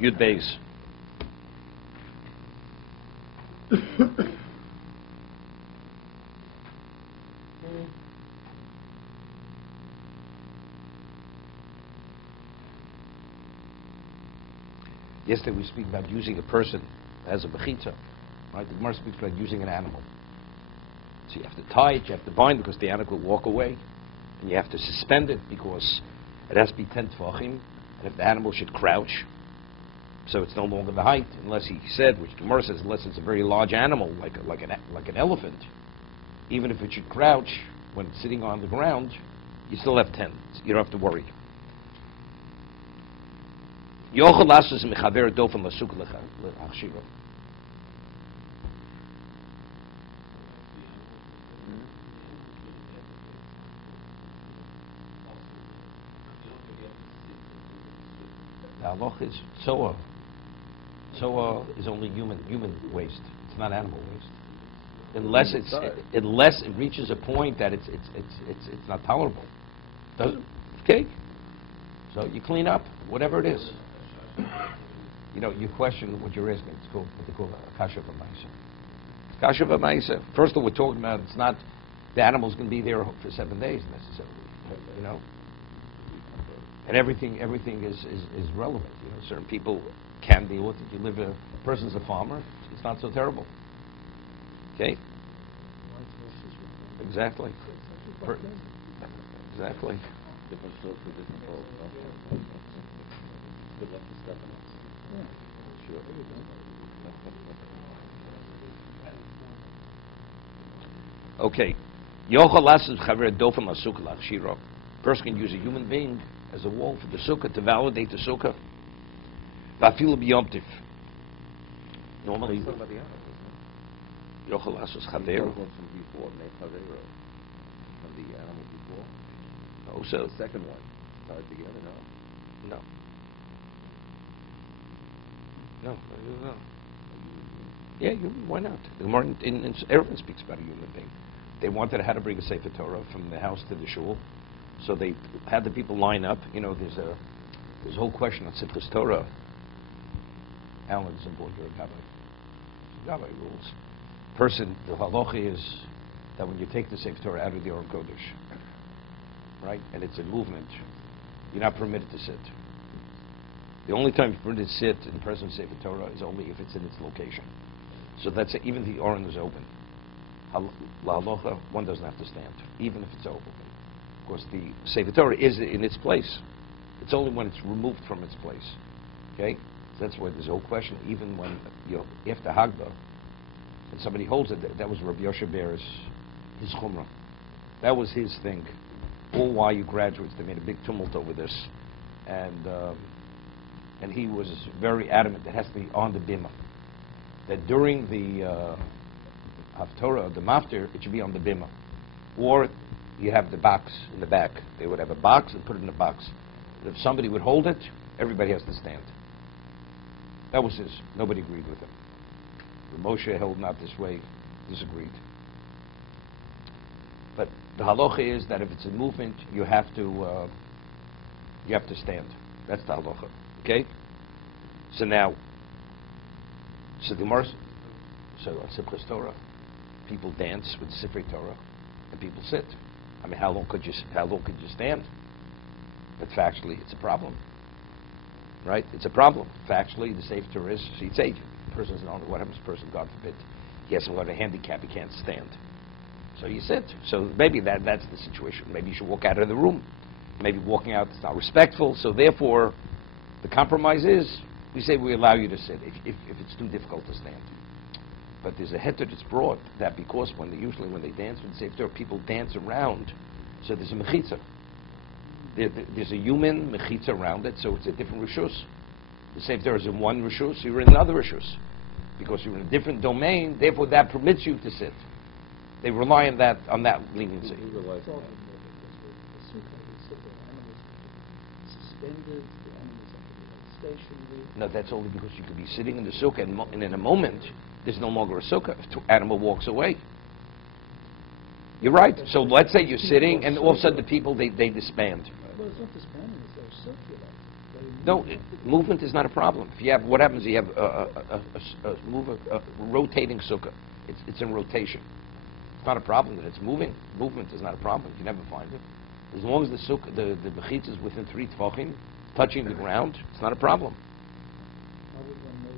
Yud Beis. Yesterday we speak about using a person as a mechitza, right? The Gemara speaks about using an animal. So you have to tie it, you have to bind because the animal will walk away, and you have to suspend it because it has to be 10 tefachim, and if the animal should crouch, so it's no longer the height, unless he said, which the Gemara says, unless it's a very large animal, like an elephant, even if it should crouch when it's sitting on the ground, you still have 10. You don't have to worry. Yochel lasus mechaver dofen lasuk lechachshiro. The halach is soa. Soa is only human waste. It's not animal waste. Unless it reaches a point that it's not tolerable. Okay. So you clean up whatever it is. You know, you question what you're asking. It's called what they call a kasha v'maisa. Kasha v'maisa. First of all, we're talking about it's not the animal's going to be there for 7 days necessarily. You know, and everything is relevant. You know, certain people can deal with it. You live a person's a farmer. It's not so terrible. Okay. Exactly. Exactly. Different strokes for different folks. Good luck to Stephen. Yeah. Sure. Okay. Yochel lasus chaver dofen lasuk lachshiro. Person can use a human being as a wall for the sukkah to validate the sukkah. Vafilu b'yomtiv. Normally. Yochel lasus chaver. From before, from the animal before. Oh, so the second one tied together. No. No. Yeah, why not? The Gemara in Erevin speaks about a human being. They wanted how to bring a Sefer Torah from the house to the shul, so they had the people line up. You know, there's a whole question on Simchas Torah. Alan is important. You're a Gabbai rules. Person, the halacha is that when you take the Sefer Torah out of the Aron Kodesh, right, and it's a movement, you're not permitted to sit. The only time you're permitted to sit in the presence of Sefer Torah is only if it's in its location. So that's it. Even if the Aron is open. La halacha, one doesn't have to stand, even if it's open. Of course, the Sefer Torah is in its place. It's only when it's removed from its place. Okay? So that's why there's a whole question. Even when, after Hagba, and somebody holds it, that was Rabbi Yoshe Ber's, his chumrah. That was his thing. All YU graduates, they made a big tumult over this. And he was very adamant that it has to be on the bima. That during the Haftorah, the maftir, it should be on the bima. Or you have the box in the back. They would have a box and put it in a box. And if somebody would hold it, everybody has to stand. That was his. Nobody agreed with him. The Moshe held not this way, disagreed. But the halacha is that if it's a movement, you have to stand. That's the halacha. Okay? So now, so the Gemara, so on Simchas Torah, people dance with Sifrei Torah, and people sit. I mean, how long could you stand? But factually, it's a problem, right? It's a problem. Factually, the Sefer Torah is, so you'd say, the person's not, what happens to the person, God forbid, he has some kind of handicap, he can't stand. So you sit. So maybe that's the situation. Maybe you should walk out of the room. Maybe walking out is not respectful. So therefore, the compromise is, we say we allow you to sit if it's too difficult to stand. But there's a heter that's brought that because usually when they dance with the Sefer Torah, people dance around. So there's a mechitza. There's a human mechitza around it, so it's a different rishus. The Sefer Torah is in one rishus, you're in another rishus. Because you're in a different domain, therefore that permits you to sit. They rely on that leniency. No, that's only because you could be sitting in the sukkah and in a moment there's no longer a sukkah. If the animal walks away. You're right. So let's say you're sitting and all of a sudden the people they disband. Well, it's not the spanning, it's circular. No, movement is not a problem. If you have, what happens? You have a rotating sukkah. It's in rotation. It's not a problem that it's moving. Movement is not a problem. You never find it. As long as the sukkah, the mechitza is within 3 tvachim, touching the ground, it's not a problem. How would one know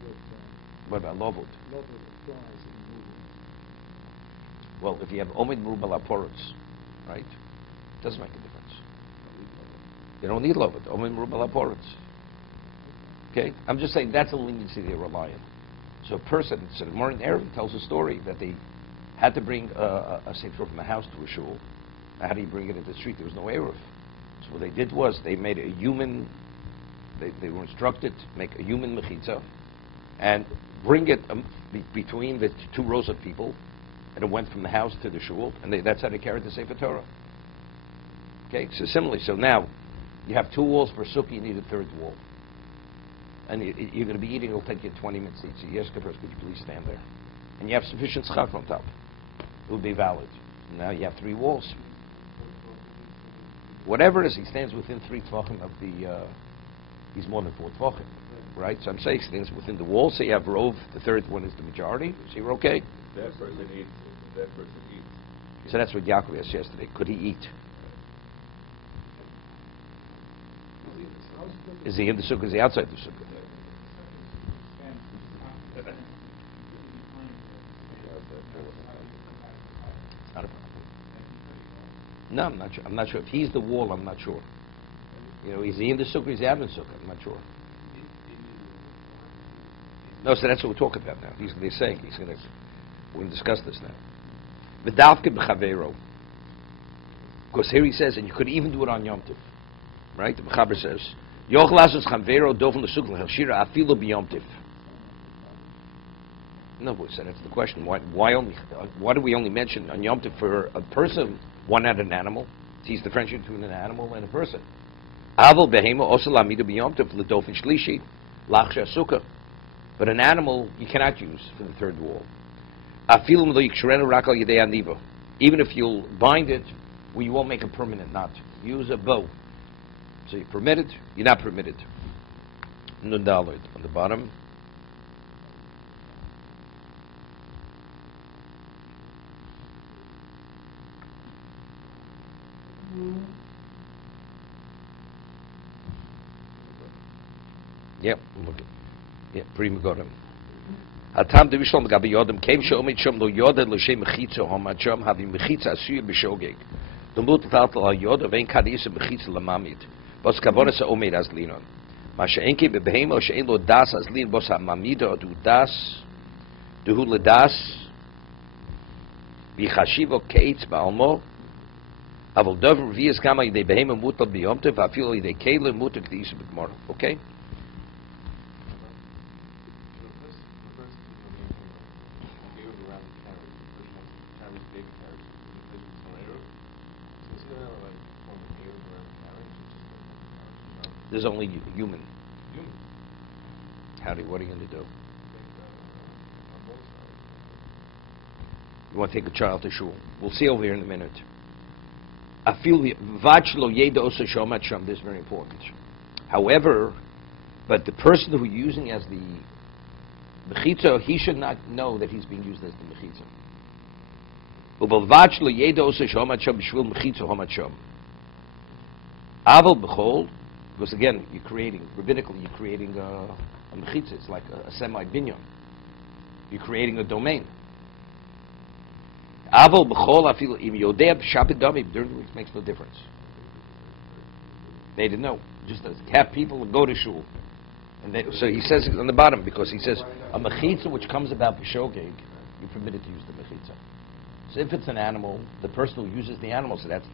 that What about lovod? love applies in movement? Well, if you have omid merubah laporos, right, it doesn't make a difference. You don't need lovod. Omid merubah laporos. Okay, I'm just saying that's a leniency they rely on. So a person, so the Morin Erevin tells a story that they had to bring a sefer from a house to a shul. How do you bring it into the street? There was no eruv. So what they did was they made a human. They were instructed to make a human mechitza and bring it between the 2 rows of people, and it went from the house to the shul, and that's how they carried the sefer Torah. Okay, so similarly, so now you have 2 walls for sukkah. You need a 3rd wall, and you're going to be eating. It'll take you 20 minutes to eat. So yes, first, could you please stand there? And you have sufficient schach on top. It will be valid. Now you have 3 walls. Whatever it is, he stands within 3 tvachim of the. He's more than 4 tvachim, right? So I'm saying he stands within the wall. So you have rove. The 3rd one is the majority. So you're okay. That person eats. That person eats. So that's what Yaakov asked yesterday. Could he eat? Is he in the sukkah? Is he outside the sukkah? Not a problem. No, I'm not sure. I'm not sure. If he's the wall, I'm not sure. You know, is he in the sukkah? Is he out in the sukkah? I'm not sure. No, so that's what we're talking about now. They're saying he's going to. We're going to discuss this now. V'davke b'chavero. Because here he says, and you could even do it on Yom Tov, right? The Mechaber says, Yoch lasos chavero dofen l'sukkah l'chashira afilo b'Yom Tov. No, so that's the question. Why do we only mention on Yom Tov for a person, one not an animal? He's differentiating between an animal and a person. Aval behema also lamidu b'Yom Tov l'dofen shlishi lachsha sukkah. But an animal you cannot use for the 3rd wall. Afilim lo yikshurenu rak al yedei aniva. Even if you'll bind it, well, you won't make a permanent knot. Use a bow. So you're permitted, you're not permitted. Nun daled on the bottom. Yep, look at prima godem. Hatam de Vishlam gabi yodem came shomit shom lo yodem lo shem mechitza homachom havim mechitza asuy b'shogeg. The mut v'altal al yodem vein kadis mechitza lamamid. Bos kavonas omer as linon. Ma she'enke bebehemo she'en lo das as lin bos hamamido du das duhu ledas v'chashivo keitz ba'almo. Avol dover v'yis kama yidei behemo mutal b'yomtev v'afilo yidei keile mutal k'dis b'gmor. Okay. There's only human. What are you going to do? You want to take a child to shul? We'll see over here in a minute. I feel this is very important. However, but the person who is using as the mechitza, he should not know that he's being used as the mechitza. Aval b'chol. Because again, rabbinically, you're creating a mechitza. It's like a semi-binyan. You're creating a domain. Aval b'chol afil im yodeh b'shabbat dami during the week makes no difference. They didn't know. Just have people go to shul. And so he says it on the bottom because he says a mechitza which comes about b'shogeg, you're permitted to use the mechitza. So if it's an animal, the person who uses the animal, so that's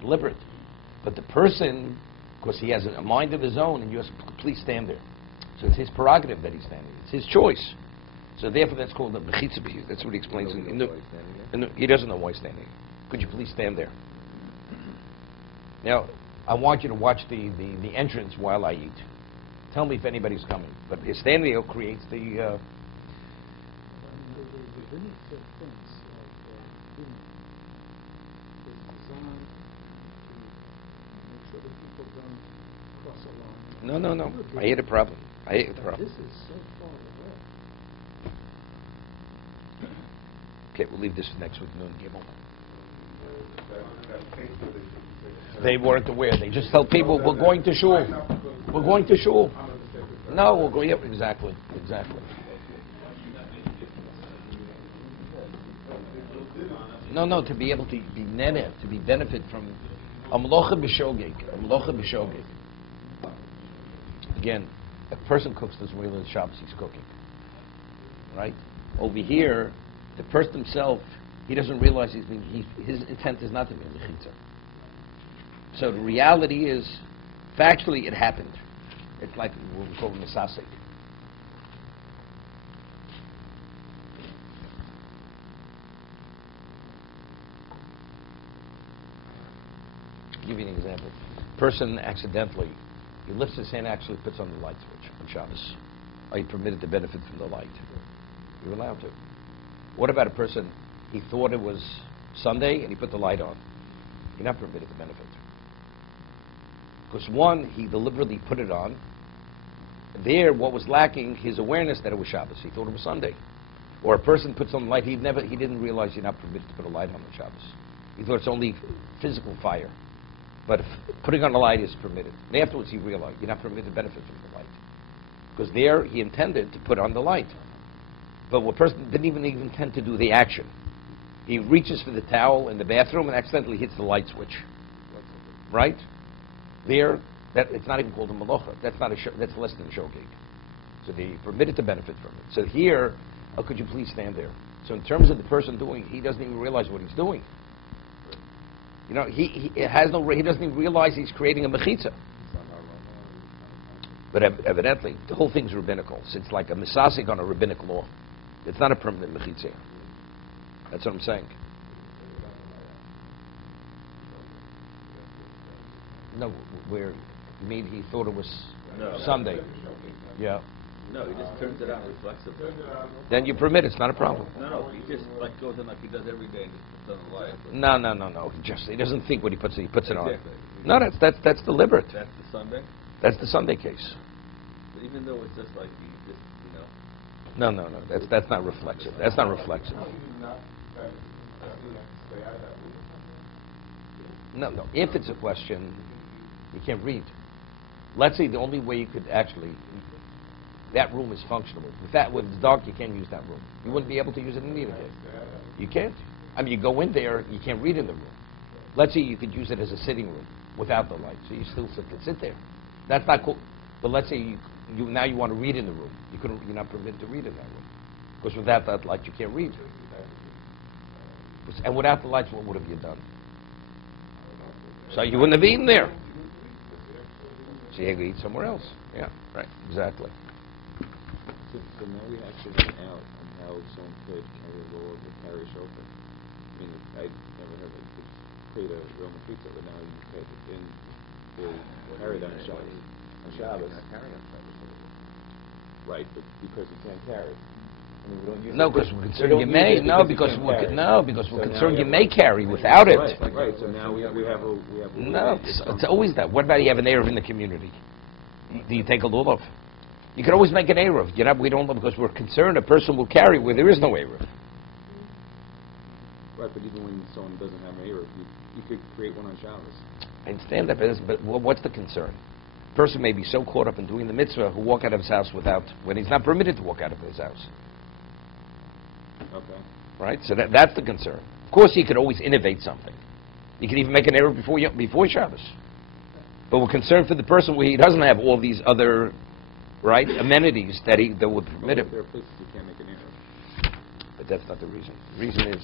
deliberate. But the person, because he has a mind of his own, and you have to please stand there. So it's his prerogative that he's standing. It's his choice. So therefore, that's called the mechitza. That's what he explains. He doesn't know why he's standing. Could you please stand there? Now, I want you to watch the entrance while I eat. Tell me if anybody's coming. But his standing there creates the... The limit fence of human is designed to make sure that people No, no, no. I hear the problem. I hear the problem. This is so far away. Okay, we'll leave this for next week. Noon Gimel. They weren't aware. They just tell people, we're going to shul. We're going to shul. No, we're going. Yep, exactly. Exactly. No, no, to be able to be nene, to be benefit from amlocha b'shogeg. Amlocha b'shogeg. Again, a person cooks doesn't realize Shabbos he's cooking. Right? Over here, the person himself, he doesn't realize his intent is not to be mechitza. So the reality is, factually, it happened. It's like what we call misasik. I'll give you an example. Person accidentally, he lifts his hand, actually puts on the light switch on Shabbos. Are you permitted to benefit from the light? You're allowed to. What about a person, he thought it was Sunday and he put the light on? You're not permitted to benefit. Because one, he deliberately put it on. There, what was lacking, his awareness that it was Shabbos. He thought it was Sunday. Or a person puts on the light, he didn't realize you're not permitted to put a light on Shabbos. He thought it's only physical fire. But putting on the light is permitted. And afterwards he realized you're not permitted to benefit from the light. Because there he intended to put on the light. But what person didn't even intend to do the action. He reaches for the towel in the bathroom and accidentally hits the light switch. Right? There, it's not even called a malacha. That's less than a shogeg. So they're permitted to benefit from it. So here, could you please stand there? So in terms of the person doing, he doesn't even realize what he's doing. You know, he doesn't even realize he's creating a mechitza. But evidently, the whole thing's rabbinical. So it's like a misasik on a rabbinic law. It's not a permanent mechitza. That's what I'm saying. No, where you mean he thought it was Sunday? Yeah. No, he just turns it on reflexively. Then you permit it. It's not a problem. No, he just goes in like he does every day and just puts on the light. No. He doesn't think what he puts it on. Exactly. No, that's deliberate. That's the Sunday. That's the Sunday case. But even though it's just like he just No. That's not reflexive. That's not reflexive. No. If it's a question, you can't read. Let's say the only way you could actually, that room is functional. When it's dark, you can't use that room. You wouldn't be able to use it in either case. You can't. I mean, you go in there, you can't read in the room. Let's say you could use it as a sitting room without the light, so you still can sit there. That's not cool. But let's say now you want to read in the room. You're not permitted to read in that room. Because without that light, you can't read. And without the lights, what would have you done? So you wouldn't have eaten there. So you had to eat somewhere else. Yeah, right, exactly. So now we actually have out on how someone could carry a law to carry a shofar. I mean, I never heard that you could create a Roman pizza, but now you could carry that on Shabbos. Right, but because you can't carry it. I mean, we don't use No, because we're concerned you may. No, because we're concerned you may carry without it. Right. So now we have a. No, it's always that. What about you have an Erev in the community? Do you take a lulav? You can always make an Erev. We don't know because we're concerned a person will carry where there is no Erev. Right, but even when someone doesn't have an Erev, you could create one on Shabbos. I understand that, but what's the concern? A person may be so caught up in doing the mitzvah who walk out of his house when he's not permitted to walk out of his house. Okay. Right? So that's the concern. Of course, he could always innovate something. You can even make an error before Shabbos. But we're concerned for the person where he doesn't have all these other amenities that would permit him. There are places you can't make an error. But that's not the reason. The reason is